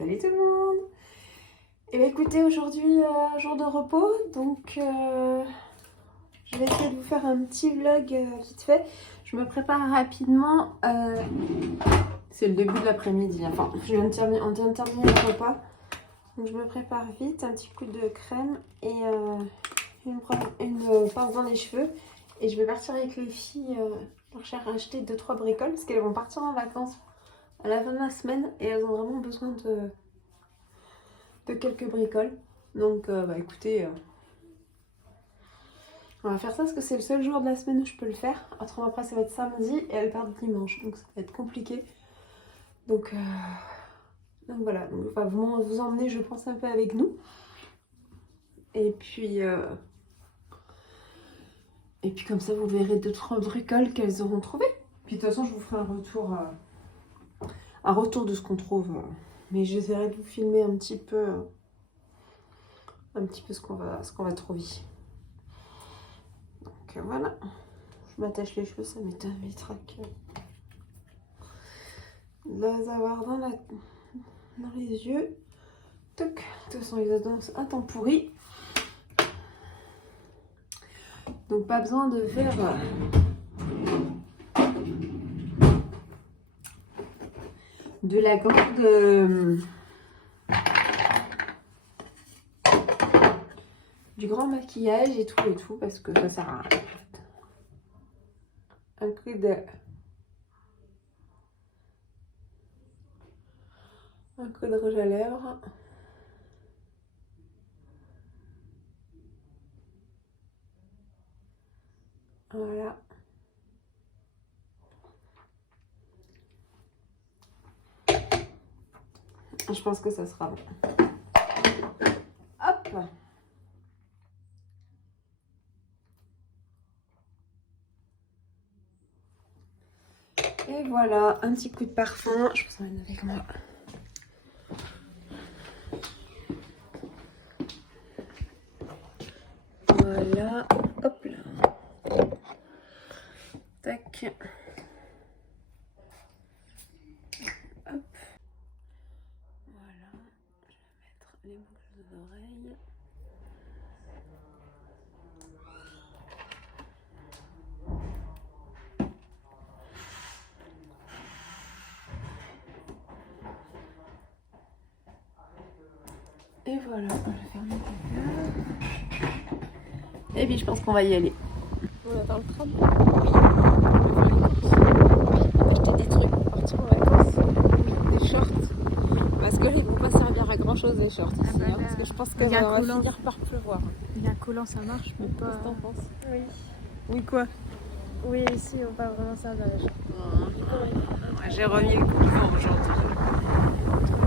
Salut tout le monde. Et bien écoutez, aujourd'hui jour de repos, donc je vais essayer de vous faire un petit vlog vite fait. Je me prépare rapidement, c'est le début de l'après-midi, enfin on vient de terminer le repas. Donc je me prépare vite, un petit coup de crème et une pince dans les cheveux. Et je vais partir avec les filles chercher à acheter 2-3 bricoles parce qu'elles vont partir en vacances à la fin de la semaine et elles ont vraiment besoin de quelques bricoles. Donc écoutez, on va faire ça parce que c'est le seul jour de la semaine où je peux le faire. Autrement après ça va être samedi et elles partent dimanche, donc ça va être compliqué. Donc voilà, donc on va vous emmener je pense un peu avec nous. Et puis comme ça vous verrez 2-3 bricoles qu'elles auront trouvées. Puis de toute façon je vous ferai un retour de ce qu'on trouve. Mais j'essaierai de vous filmer un petit peu ce qu'on va trouver. Donc voilà. Je m'attache les cheveux, ça m'évitera de les avoir dans les yeux. Toc. De toute façon les ados un temps pourri. Donc pas besoin de faire de la grande du grand maquillage et tout parce que ça sert à rien. Un coup de rouge à lèvres. Voilà. Je pense que ça sera bon. Hop. Et voilà, un petit coup de parfum. Je pense qu'on va en avec moi. Voilà. Hop là. Tac. Hop. Voilà. Je vais mettre les boucles d'oreilles. Et voilà, je vais fermer les yeux. Et puis je pense qu'on va y aller. On attend le tram. Acheter des trucs pour partir en vacances. Des shorts. Parce que ils vont pas servir à grand chose les shorts ici. Parce que je pense qu'on va finir par pleuvoir. Il y a collant, ça marche, mais pas. Qu'est-ce que t'en penses? Oui. Oui quoi? Oui, ici on va pas vraiment servir les shorts. J'ai remis le coup de vent aujourd'hui.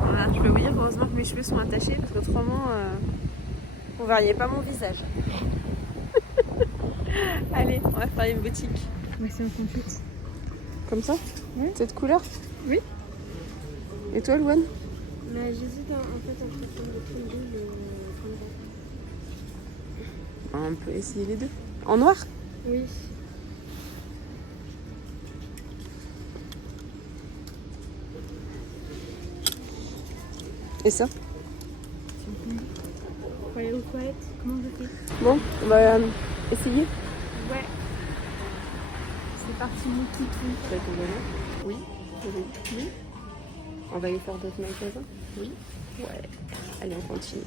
Voilà, je peux vous dire heureusement que mes cheveux sont attachés parce qu'autrement vous verriez pas mon visage. Allez, on va faire une boutique. Merci en compute. Comme ça? Oui. Cette couleur? Oui. Et toi, Louane? Mais j'hésite en fait entre le crème rouge et On peut essayer les deux. En noir? oui. Et ça? Pour aller aux toilettes, comment je fais? Bon, on va essayer. Ouais. C'est parti mon kiki. Oui. Oui. On va aller faire d'autres magasins? Oui. Ouais. Allez, on continue.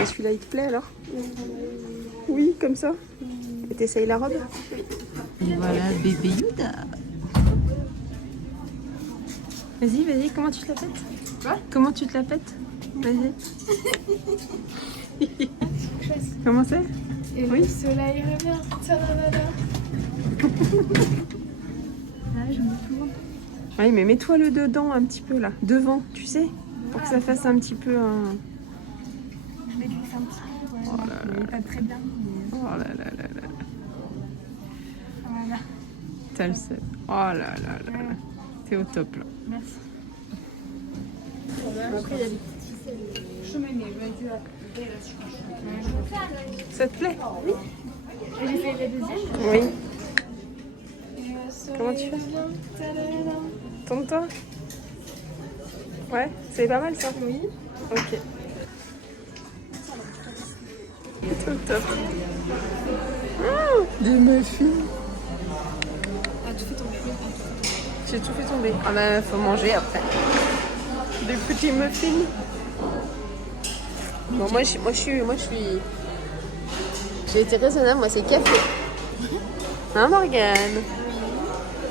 Et celui-là, il te plaît alors? Oui, comme ça. Et t'essayes la robe? Et voilà, bébé Yoda. Vas-y, comment tu te la pètes? Quoi? Comment tu te la pètes? Vas-y. Comment c'est? Et oui. Le soleil revient. Ah, je me tourne. Oui, mais mets-toi le dedans un petit peu là, devant, tu sais, pour que ça fasse un petit peu un... Je vais glisser un petit peu, ouais. Oh là là. Il est pas très bien. Mais... Oh là là là là. Voilà. T'as le seul. Oh là là là là. T'es au top là. Merci. Après, il y a des petites ficelles. Ça te plaît? Oui. Et j'ai fait la deuxième. Oui. Comment tu fais? Tourne-toi. Ouais, c'est pas mal ça. Oui. Ok. Top top. Des muffins. Ah, tu fais ton bébé. J'ai tout fait tomber. Ah bah faut manger après. Des petits muffins. Bon, moi je suis. J'ai été raisonnable, moi c'est café. Hein Morgane?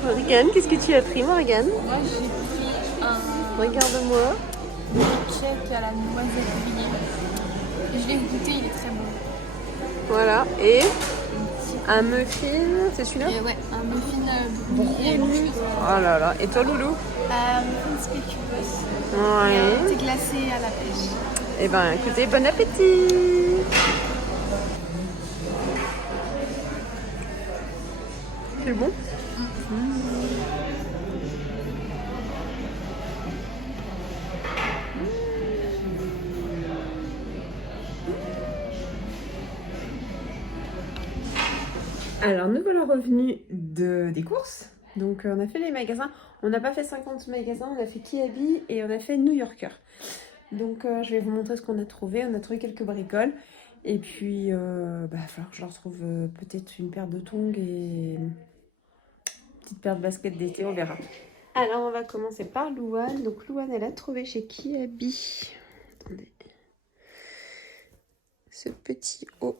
Morgane, qu'est-ce que tu as pris Morgane? Moi, j'ai pris un Regarde-moi. milkshake à la noisette grillée. Et je l'ai goûté, il est très bon. Voilà. Et un muffin, c'est celui-là? Et ouais, un muffin brownie avec quelque chose. Oh là là. Et toi Loulou? Un muffin spéculoos. Ouais. C'est glacé à la pêche. Eh ben écoutez, bon appétit! C'est bon? Alors nous voilà revenus des courses. Donc on a fait les magasins. On n'a pas fait 50 magasins, on a fait Kiabi et on a fait New Yorker. Donc je vais vous montrer ce qu'on a trouvé. On a trouvé quelques bricoles. Et puis il va falloir que je leur trouve peut-être une paire de tongs et une petite paire de baskets d'été, on verra. Alors on va commencer par Louane. Donc Louane elle a trouvé chez Kiabi. Attendez. Ce petit haut.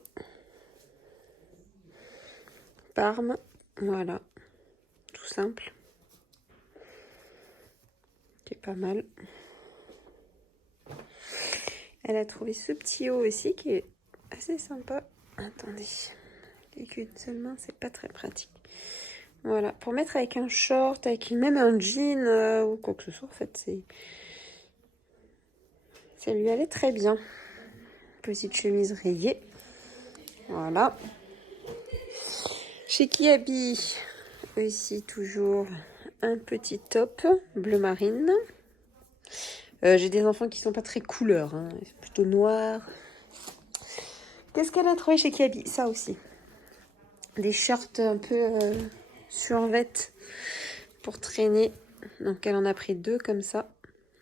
Parme, voilà, tout simple, qui est pas mal. Elle a trouvé ce petit haut aussi qui est assez sympa. Attendez, les qu'une seule main, c'est pas très pratique. Voilà, pour mettre avec un short, avec même un jean ou quoi que ce soit, en fait, ça lui allait très bien. Petite chemise rayée, voilà. Chez Kiabi, aussi toujours un petit top bleu marine. J'ai des enfants qui sont pas très couleurs, hein. C'est plutôt noir. Qu'est-ce qu'elle a trouvé chez Kiabi? Ça aussi. Des shorts un peu survêt pour traîner. Donc elle en a pris 2 comme ça,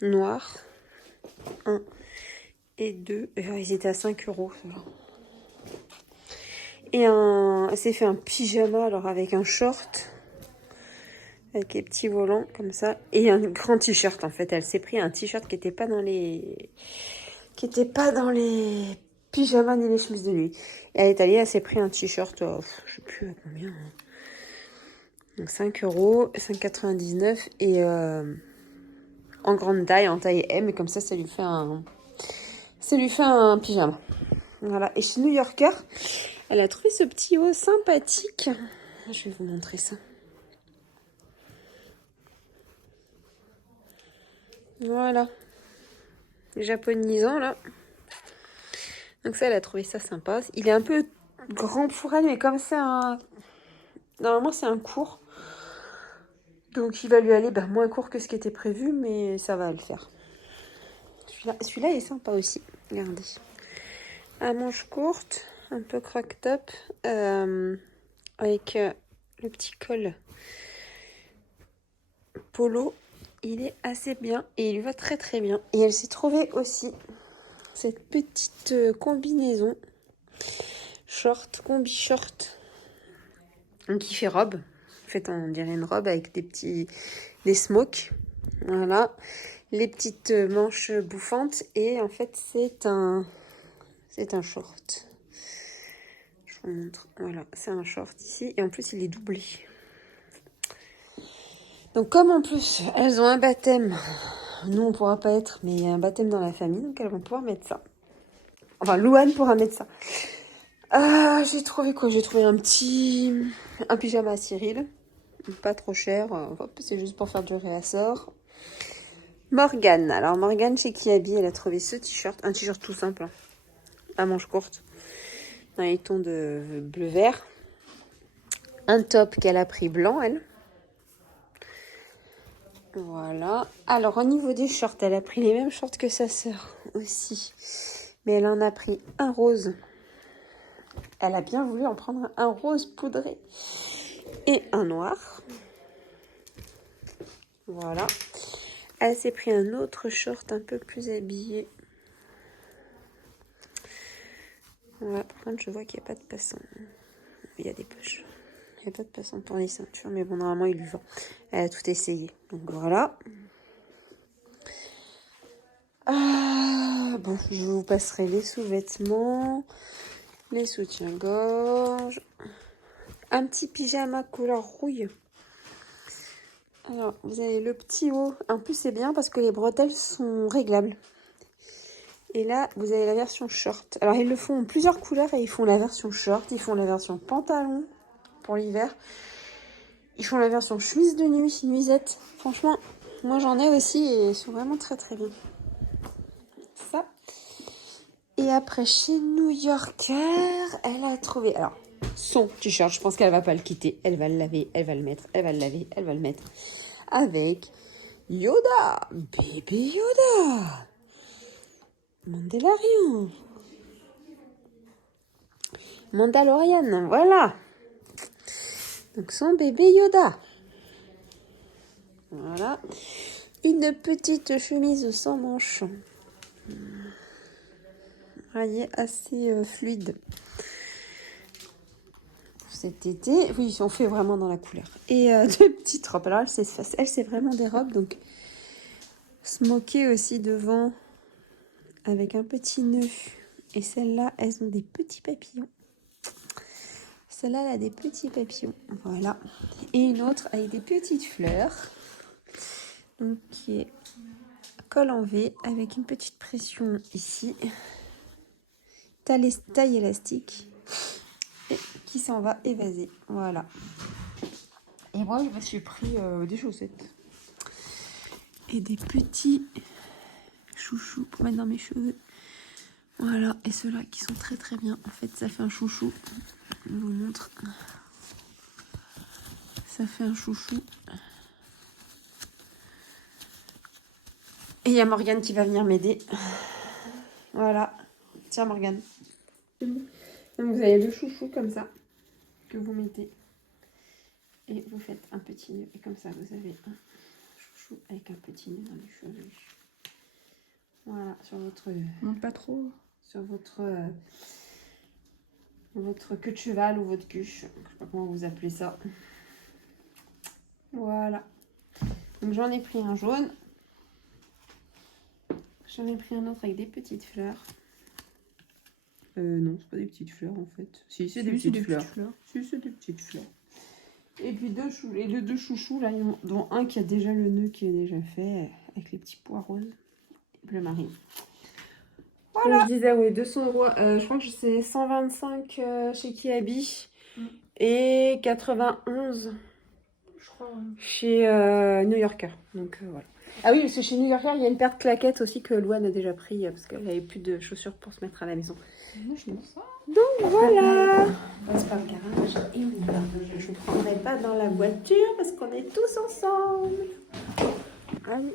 noirs. 1 et 2. Ils étaient à 5 €. Et elle s'est fait un pyjama alors avec un short. Avec les petits volants comme ça. Et un grand t-shirt en fait. Elle s'est pris un t-shirt qui n'était pas dans les... pyjamas ni les chemises de nuit. Et elle est allée, elle s'est pris un t-shirt, je sais plus à combien. Hein. Donc 5 €, 5,99 et en grande taille, en taille M. Et comme ça lui fait un pyjama. Voilà. Et chez New Yorker, elle a trouvé ce petit haut sympathique. Je vais vous montrer ça. Voilà. Japonisant là. Donc ça, elle a trouvé ça sympa. Il est un peu grand pour elle, mais comme c'est normalement c'est un court. Donc il va lui aller moins court que ce qui était prévu, mais ça va le faire. Celui-là il est sympa aussi. Regardez. À manche courte, un peu croc top, avec le petit col polo. Il est assez bien et il lui va très très bien. Et elle s'est trouvée aussi cette petite combinaison short, combi short, qui fait robe. En fait, on dirait une robe avec des smokes. Voilà, les petites manches bouffantes et en fait c'est un short. Je vous montre. Voilà, c'est un short ici et en plus il est doublé. Donc comme en plus elles ont un baptême, nous on pourra pas être, mais il y a un baptême dans la famille, donc elles vont pouvoir mettre ça. Enfin, Louane pourra mettre ça. J'ai trouvé quoi? J'ai trouvé un pyjama à Cyril. Pas trop cher. C'est juste pour faire du réassort. Morgane. Alors, Morgane, chez Kiabi, elle a trouvé ce t-shirt. Un t-shirt tout simple. Hein, à manches courtes. Dans les tons de bleu-vert. Un top qu'elle a pris blanc, elle. Voilà. Alors, au niveau des shorts, elle a pris les mêmes shorts que sa sœur aussi. Mais elle en a pris un rose. Elle a bien voulu en prendre un rose poudré et un noir. Voilà. Elle s'est pris un autre short un peu plus habillé. Voilà, par contre, je vois qu'il n'y a pas de passant. Il y a des poches. Il n'y a pas de passant pour les ceintures, mais bon, normalement, il lui va. Elle a tout essayé. Donc voilà. Bon, je vous passerai les sous-vêtements, les soutiens-gorge, un petit pyjama couleur rouille. Alors, vous avez le petit haut. En plus, c'est bien parce que les bretelles sont réglables. Et là, vous avez la version short. Alors, ils le font en plusieurs couleurs et ils font la version short. Ils font la version pantalon pour l'hiver. Ils font la version chemise de nuit, nuisette. Franchement, moi, j'en ai aussi et ils sont vraiment très, très bien. Ça. Et après, chez New Yorker, elle a trouvé... Alors, son t-shirt, je pense qu'elle va pas le quitter. Elle va le laver, elle va le mettre, elle va le laver, elle va le mettre. Avec Yoda, bébé Yoda. Mandalorian. Mandalorian, voilà. Donc son bébé Yoda. Voilà. Une petite chemise sans manches. Rayée assez fluide. Cet été, oui, on fait vraiment dans la couleur. Et deux petites robes. Alors, elle, c'est vraiment des robes. Donc, smokey aussi devant. Avec un petit nœud. Et celles-là, elles ont des petits papillons. Celle-là, elle a des petits papillons. Voilà. Et une autre avec des petites fleurs. Donc, qui est col en V avec une petite pression ici. Taille élastique. Et qui s'en va évaser. Voilà. Et moi, je me suis pris des chaussettes. Et des petits chouchous pour mettre dans mes cheveux. Voilà. Et ceux-là qui sont très très bien. En fait, ça fait un chouchou. Je vous montre. Ça fait un chouchou. Et il y a Morgane qui va venir m'aider. Voilà. Tiens, Morgane. Donc vous avez deux chouchous comme ça que vous mettez et vous faites un petit nœud et comme ça vous avez un chouchou avec un petit nœud dans les cheveux. Voilà, sur votre... Monte pas trop. Sur votre queue de cheval ou votre cuche. Je sais pas comment vous appelez ça. Voilà. Donc j'en ai pris un jaune. J'en ai pris un autre avec des petites fleurs. Non, c'est pas des petites fleurs en fait. Si, c'est des petites fleurs. Si, c'est des petites fleurs. Et puis les deux chouchous, là, dont un qui a déjà le nœud qui est déjà fait, avec les petits pois roses. Bleu marine. Voilà. Comme je disais, oui, 200 €. Je crois que c'est 125 chez Kiabi et 91, je crois, chez New Yorker. Donc voilà. Ah oui, parce que chez New Yorker, il y a une paire de claquettes aussi que Louane a déjà pris parce qu'elle n'avait plus de chaussures pour se mettre à la maison. Donc voilà. On passe par le garage et on y va. Je ne prendrai pas dans la voiture parce qu'on est tous ensemble. Allez.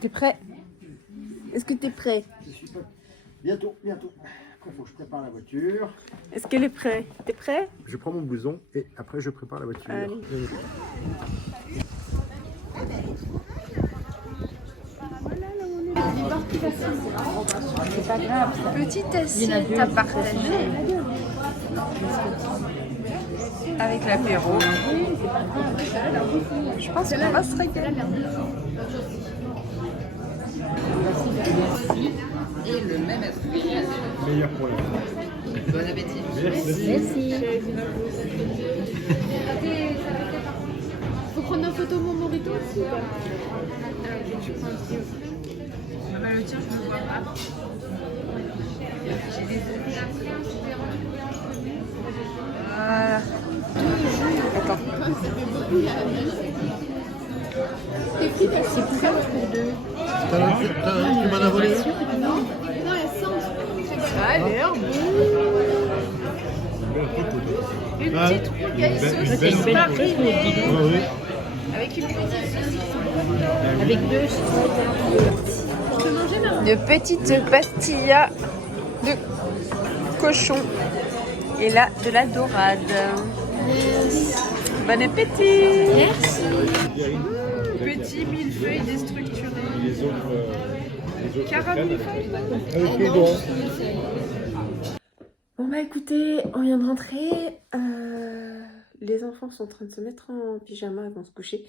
T'es prêt? Est-ce que t'es prêt? Je suis prêt. Bientôt. Il faut que je prépare la voiture. Est-ce qu'elle est prête? T'es prêt? Je prends mon blouson et après je prépare la voiture. Allez. C'est pas grave. Petite assiette à partager avec l'apéro. Je pense qu'on va se régaler. Et le même esprit. Meilleur pour le Bon appétit. Merci. Faut prendre une photo mon morito aussi. Le tien, je ne vois pas. J'ai des Voilà. Attends. C'est plus pour deux. Tu m'en as volé? Non, elles sentent. Ah, l'air une petite rougaille saucisse marinée. Avec une petite saucisse. Avec deux. Je peux manger là? De petites pastillas de cochon. Et là, de la dorade. Bon appétit! Merci. Petit millefeuille destructueux. Bon bah écoutez, on vient de rentrer. Les enfants sont en train de se mettre en pyjama avant de se coucher.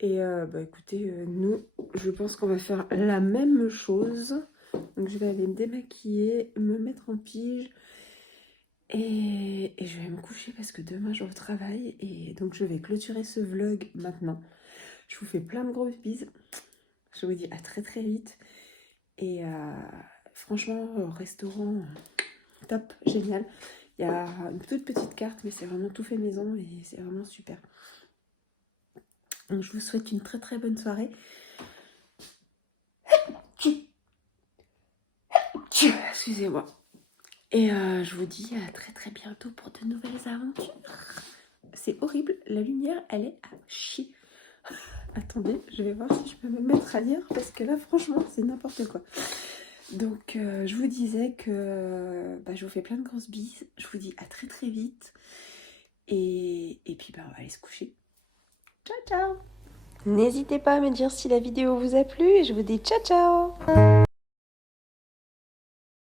Et bah écoutez, nous, je pense qu'on va faire la même chose. Donc je vais aller me démaquiller, me mettre en pige. Et je vais me coucher parce que demain je retravaille. Et donc je vais clôturer ce vlog maintenant. Je vous fais plein de grosses bises. Je vous dis à très très vite. Et franchement, restaurant top, génial. Il y a une toute petite carte, mais c'est vraiment tout fait maison et c'est vraiment super. Donc je vous souhaite une très très bonne soirée. Excusez-moi. Et je vous dis à très très bientôt pour de nouvelles aventures. C'est horrible, la lumière elle est à chier. Attendez, je vais voir si je peux me mettre ailleurs parce que là franchement c'est n'importe quoi. Donc je vous disais que je vous fais plein de grosses bises. Je vous dis à très très vite. Et puis on va aller se coucher. Ciao ciao. N'hésitez pas à me dire si la vidéo vous a plu et je vous dis ciao ciao.